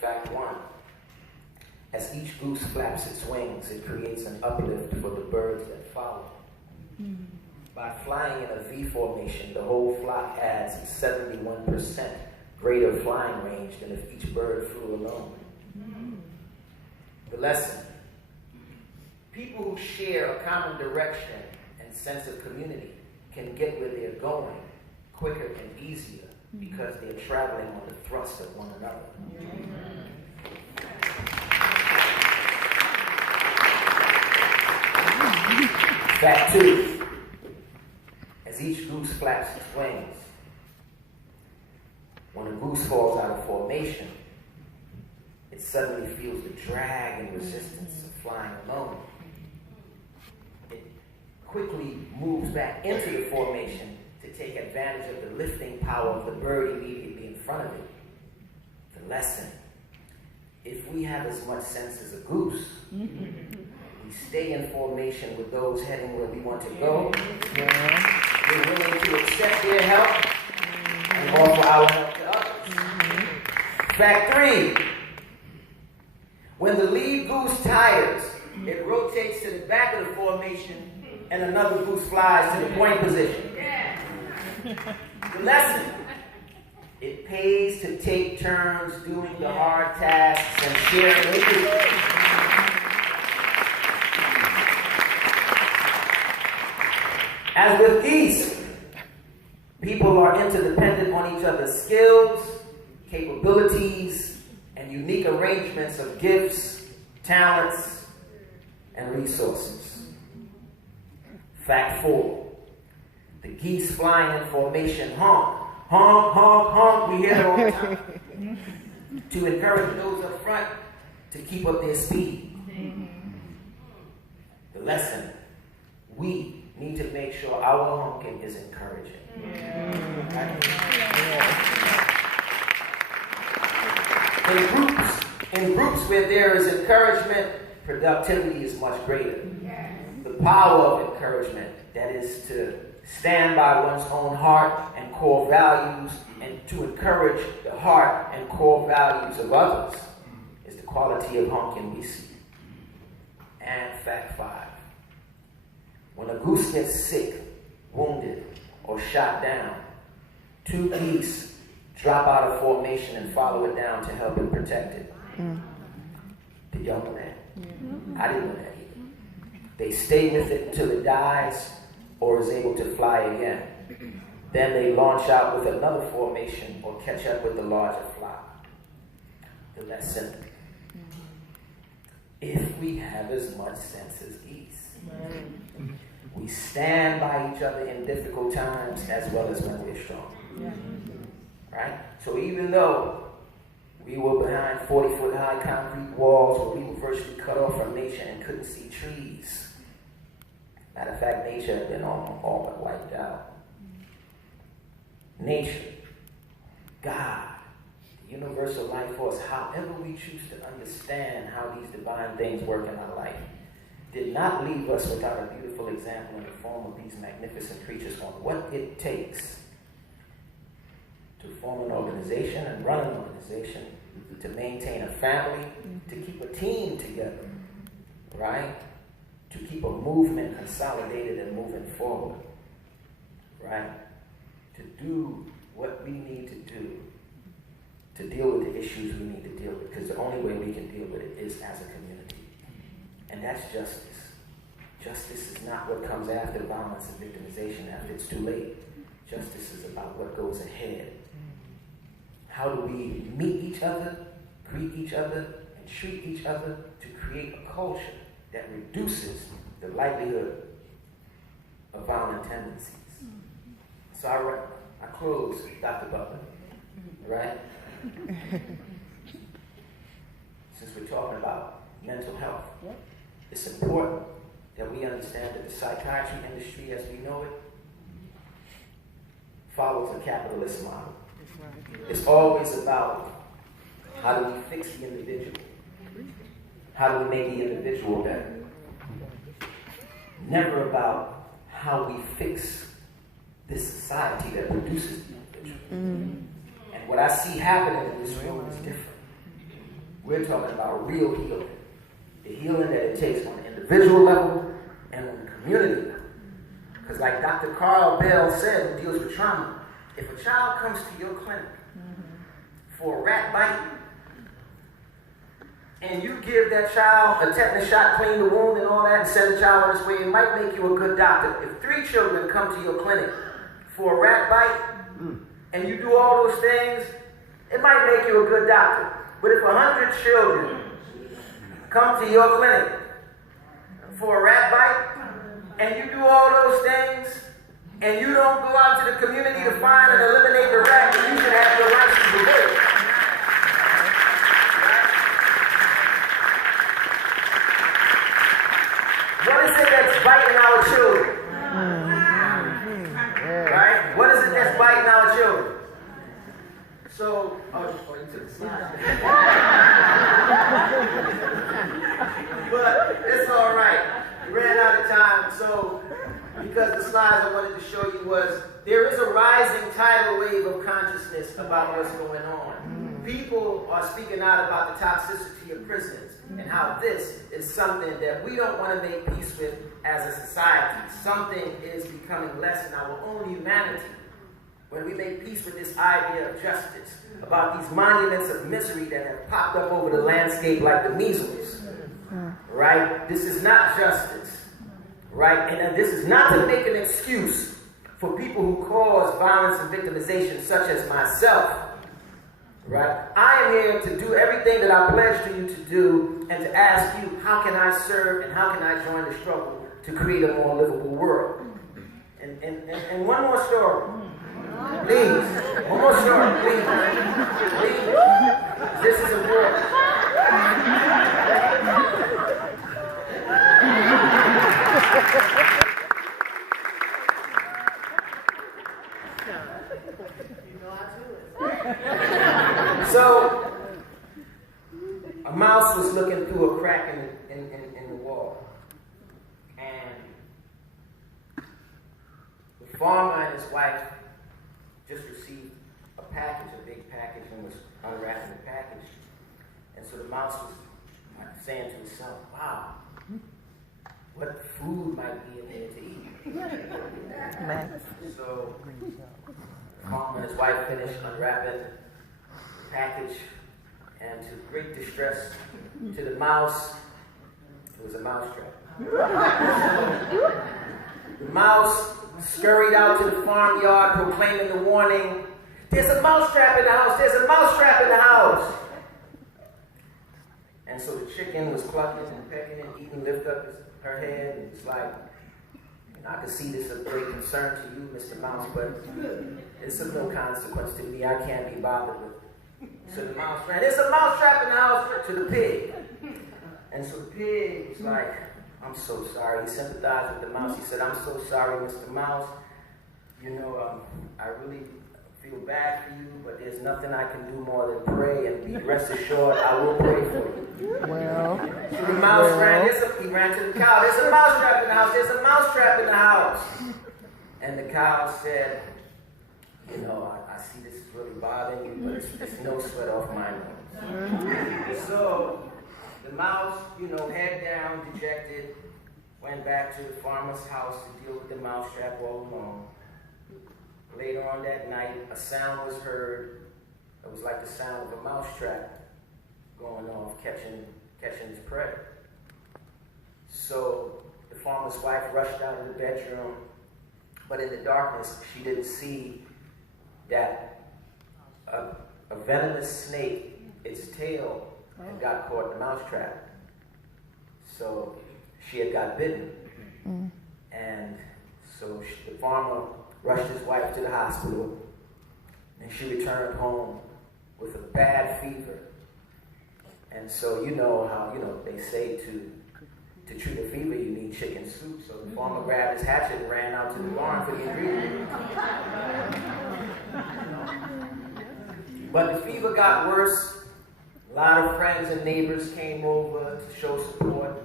Fact 1. As each goose flaps its wings, it creates an uplift for the birds that follow. By flying in a V formation, the whole flock adds 71% greater flying range than if each bird flew alone. The lesson. People who share a common direction and sense of community can get where they're going quicker and easier because they're traveling on the thrust of one another. Fact 2. As each goose flaps its wings, when a goose falls out of formation, it suddenly feels the drag and resistance of flying alone. It quickly moves back into the formation to take advantage of the lifting power of the bird immediately in front of it. The lesson: if we have as much sense as a goose, we stay in formation with those heading where we want to go. We're willing to accept their help and offer our help to others. Fact 3. When the lead goose tires, it rotates to the back of the formation and another goose flies to the point position. The lesson: it pays to take turns doing the hard tasks and sharing with you. As with geese, people are interdependent on each other's skills, capabilities, and unique arrangements of gifts, talents, and resources. Fact 4. The geese flying in formation honk, honk, honk, honk. We hear it all the time. To encourage those up front to keep up their speed. The lesson: we need to make sure our honking is encouraging. In groups where there is encouragement, productivity is much greater. The power of encouragement, that is to stand by one's own heart and core values and to encourage the heart and core values of others, is the quality of honking we see. And fact 5. When a goose gets sick, wounded, or shot down, 2 geese drop out of formation and follow it down to help it protect it. Did y'all know that? I didn't know that either. They stay with it until it dies or is able to fly again. Then they launch out with another formation or catch up with the larger flock. The lesson: if we have as much sense as geese, we stand by each other in difficult times as well as when we're strong. Right? So even though we were behind 40-foot high concrete walls where we were virtually cut off from nature and couldn't see trees, matter of fact, nature had been all but wiped out. Nature, God, the universal life force, however we choose to understand how these divine things work in our life, did not leave us without a beautiful example in the form of these magnificent creatures on what it takes to form an organization and run an organization, to maintain a family, to keep a team together, right? To keep a movement consolidated and moving forward, right? To do what we need to do to deal with the issues we need to deal with, because the only way we can deal with it is as a community. And that's justice. Justice is not what comes after violence and victimization, after it's too late. Justice is about what goes ahead. How do we meet each other, greet each other, and treat each other to create a culture that reduces the likelihood of violent tendencies? So I close, Dr. Butler, right? Since we're talking about mental health, it's important that we understand that the psychiatry industry as we know it follows a capitalist model. It's always about how do we fix the individual? How do we make the individual better? Never about how we fix this society that produces the individual. And what I see happening in this room is different. We're talking about real healing. The healing that it takes on an individual level and on the community level. Because like Dr. Carl Bell said, who deals with trauma, if a child comes to your clinic for a rat bite, and you give that child a tetanus shot, clean the wound and all that, and send the child on his way, it might make you a good doctor. If 3 children come to your clinic for a rat bite, and you do all those things, it might make you a good doctor. But if 100 children come to your clinic for a rat bite, and you do all those things, and you don't go out to the community to find and eliminate the rat, then you should have your license to do it. What is it that's biting our children? Right? What is it that's biting our children? So, you took the slide. But it's all right. We ran out of time. So, because the slides I wanted to show you was, there is a rising tidal wave of consciousness about what's going on. People are speaking out about the toxicity of prisons and how this is something that we don't want to make peace with as a society. Something is becoming less in our own humanity when we make peace with this idea of justice, about these monuments of misery that have popped up over the landscape like the measles. Right? This is not justice. Right? And this is not to make an excuse for people who cause violence and victimization, such as myself. Right? I am here to do everything that I pledged to you to do and to ask you, how can I serve and how can I join the struggle to create a more livable world? And one more story. Please. One more story, please. Please. This is important. So, a mouse was looking through a crack in the wall. And the farmer and his wife just received a package, a big package, and was unwrapping the package. And so the mouse was saying to himself, wow, what food might be in there to eat? So the farmer and his wife finished unwrapping the package, and to great distress to the mouse, it was a mousetrap. The mouse scurried out to the farmyard proclaiming the warning, "There's a mousetrap in the house, there's a mousetrap in the house." And so the chicken was clucking and pecking and eating, lifted up her head, and it's like, I can see this is a great concern to you, Mr. Mouse, but it's of no consequence to me. I can't be bothered with it. So the mouse ran, "There's a mousetrap in the house," to the pig. And so the pig was like, "I'm so sorry." He sympathized with the mouse. He said, "I'm so sorry, Mr. Mouse. You know, I really feel bad for you, but there's nothing I can do more than pray, and be rest assured I will pray for you." Well, so the mouse he ran to the cow. "There's a mousetrap in the house. There's a mousetrap in the house." And the cow said, "You know, I see this is really bothering you, but it's no sweat off my nose." So the mouse, head down, dejected, went back to the farmer's house to deal with the mousetrap all alone. Later on that night, a sound was heard. It was like the sound of a mousetrap going off, catching its prey. So the farmer's wife rushed out of the bedroom, but in the darkness, she didn't see that a venomous snake, its tail, had got caught in the mousetrap. So she had got bitten. And so the farmer rushed his wife to the hospital, and she returned home with a bad fever. And so you know how, they say to treat a fever you need chicken soup. So the farmer grabbed his hatchet and ran out to the barn for the ingredients. But the fever got worse. A lot of friends and neighbors came over to show support.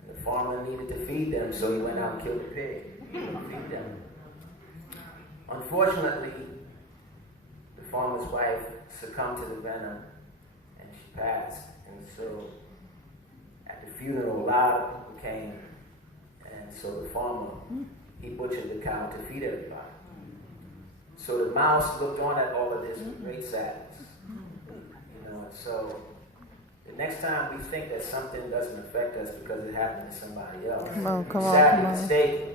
And the farmer needed to feed them, so he went out and killed a pig to feed them. Unfortunately, the farmer's wife succumbed to the venom, and she passed. And so at the funeral, a lot of people came, and so the farmer, he butchered the cow to feed everybody. So the mouse looked on at all of this with great sadness. You know, and so the next time we think that something doesn't affect us because it happened to somebody else, we're sadly mistaken.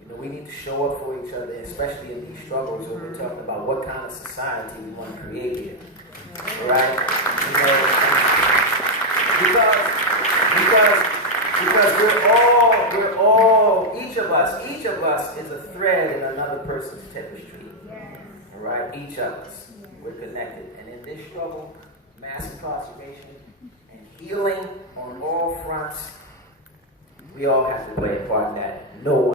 You know, we need to show up for each other, especially in these struggles where we're talking about what kind of society we want to create here. Right? You know, because we're all, each of us is a thread in another person's tapestry. All right? Each of us. We're connected. And in this struggle, mass incarceration, and healing on all fronts, we all have to play a part in that. No one